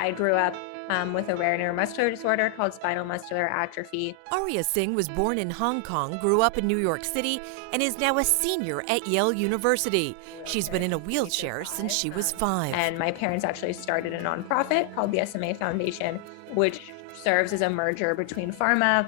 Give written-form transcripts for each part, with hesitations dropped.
I grew up with a rare neuromuscular disorder called spinal muscular atrophy. Aria Singh was born in Hong Kong, grew up in New York City, and is now a senior at Yale University. She's been in a wheelchair since she was 5. And my parents actually started a nonprofit called the SMA Foundation, which serves as a merger between pharma,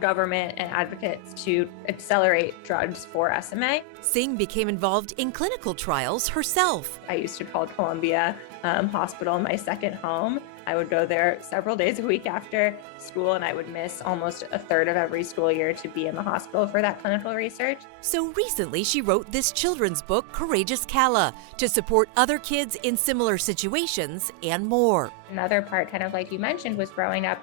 government, and advocates to accelerate drugs for SMA. Singh became involved in clinical trials herself. I used to call Columbia Hospital my second home. I would go there several days a week after school, and I would miss almost a third of every school year to be in the hospital for that clinical research. So recently she wrote this children's book, Courageous Kala, to support other kids in similar situations and more. Another part, kind of like you mentioned, was growing up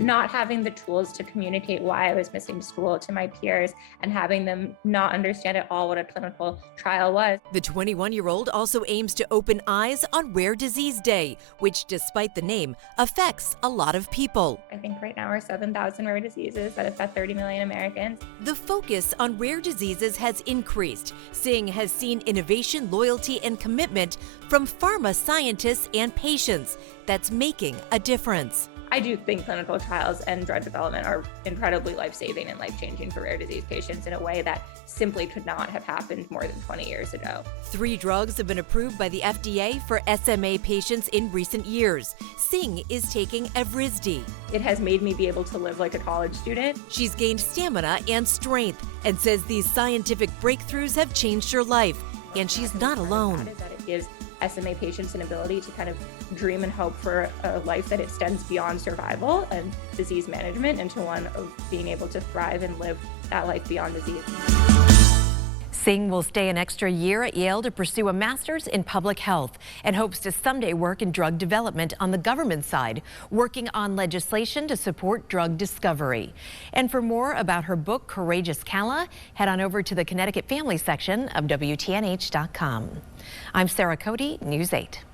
not having the tools to communicate why I was missing school to my peers and having them not understand at all what a clinical trial was. The 21-year-old also aims to open eyes on Rare Disease Day, which, despite the name, affects a lot of people. I think right now are 7,000 rare diseases that affect 30 million Americans. The focus on rare diseases has increased. Singh has seen innovation, loyalty, and commitment from pharma scientists and patients that's making a difference. I do think clinical trials and drug development are incredibly life-saving and life-changing for rare disease patients in a way that simply could not have happened more than 20 years ago. 3 drugs have been approved by the FDA for SMA patients in recent years. Singh is taking Evrysdi. It has made me be able to live like a college student. She's gained stamina and strength and says these scientific breakthroughs have changed her life. And she's not alone. It gives SMA patients an ability to kind of dream and hope for a life that extends beyond survival and disease management into one of being able to thrive and live that life beyond disease. Singh will stay an extra year at Yale to pursue a master's in public health and hopes to someday work in drug development on the government side, working on legislation to support drug discovery. And for more about her book, Courageous Kala, head on over to the Connecticut Family section of WTNH.com. I'm Sarah Cody, News 8.